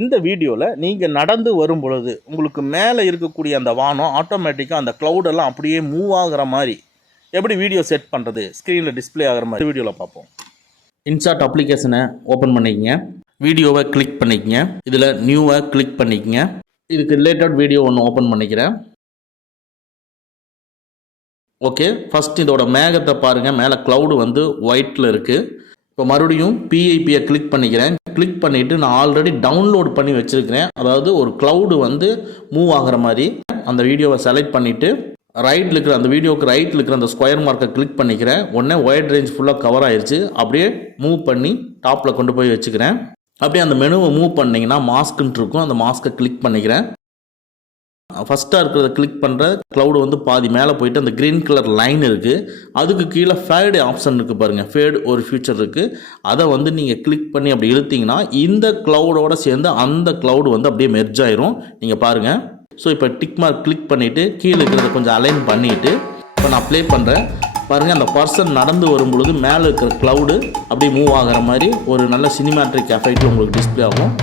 இந்த வீடியோவில் நீங்கள் நடந்து வரும் பொழுது உங்களுக்கு மேலே இருக்கக்கூடிய அந்த வானம் ஆட்டோமேட்டிக்காக அந்த க்ளவுடெல்லாம் அப்படியே மூவ் ஆகிற மாதிரி எப்படி வீடியோ செட் பண்ணுறது, ஸ்க்ரீனில் டிஸ்பிளே ஆகிற மாதிரி வீடியோவில் பார்ப்போம். இன்ஷாட் அப்ளிகேஷனை ஓப்பன் பண்ணிக்கங்க, வீடியோவை கிளிக் பண்ணிக்கங்க, இதில் நியூவை கிளிக் பண்ணிக்கங்க. இதுக்கு ரிலேட்டட் வீடியோ ஒன்று ஓப்பன் பண்ணிக்கிறேன். ஓகே, ஃபஸ்ட் இதோட மேகத்தை பாருங்கள், மேலே க்ளவுடு வந்து ஒயிட்டில் இருக்குது. இப்போ மறுபடியும் பிஐபியை கிளிக் பண்ணிக்கிறேன். கிளிக் பண்ணிவிட்டு நான் ஆல்ரெடி டவுன்லோட் பண்ணி வச்சுருக்கிறேன், அதாவது ஒரு க்ளவுடு வந்து மூவ் ஆகிற மாதிரி அந்த வீடியோவை செலக்ட் பண்ணிவிட்டு ரைட்டில் இருக்கிற அந்த வீடியோவுக்கு ரைட்டில் இருக்கிற அந்த ஸ்கொயர் மார்க்கை கிளிக் பண்ணிக்கிறேன். உடனே ஒயிட் ரேஞ்ச் ஃபுல்லாக கவர் ஆயிடுச்சு. அப்படியே மூவ் பண்ணி டாப்பில் கொண்டு போய் வச்சுக்கிறேன். அப்படியே அந்த மெனுவை மூவ் பண்ணிங்கன்னா மாஸ்க்குன்ட்டு இருக்கும், அந்த மாஸ்க்கை கிளிக் பண்ணிக்கிறேன். ஃபஸ்ட்டாக இருக்கிறத கிளிக் பண்ணுற க்ளவுடு வந்து பாதி மேலே போயிட்டு அந்த க்ரீன் கலர் லைன் இருக்குது, அதுக்கு கீழே ஃபேடு ஆப்ஷன் இருக்குது பாருங்கள், ஃபேடு ஒரு ஃபியூச்சர் இருக்குது. அதை வந்து நீங்கள் கிளிக் பண்ணி அப்படி இழுத்திங்கன்னா இந்த க்ளவுடோடு சேர்ந்து அந்த க்ளவுடு வந்து அப்படியே மெர்ஜ் ஆயிரும். நீங்கள் பாருங்கள். ஸோ இப்போ டிக் மார்க் கிளிக் பண்ணிவிட்டு கீழே இருக்கிறத கொஞ்சம் அலைன் பண்ணிவிட்டு இப்போ நான் ப்ளே பண்ணுறேன். பாருங்கள், அந்த பர்சன் நடந்து வரும் பொழுது மேலே இருக்கிற க்ளவுடு அப்படியே மூவ் ஆகிற மாதிரி ஒரு நல்ல சினிமேட்ரிக் எஃபெக்ட் உங்களுக்கு டிஸ்பிளே ஆகும்.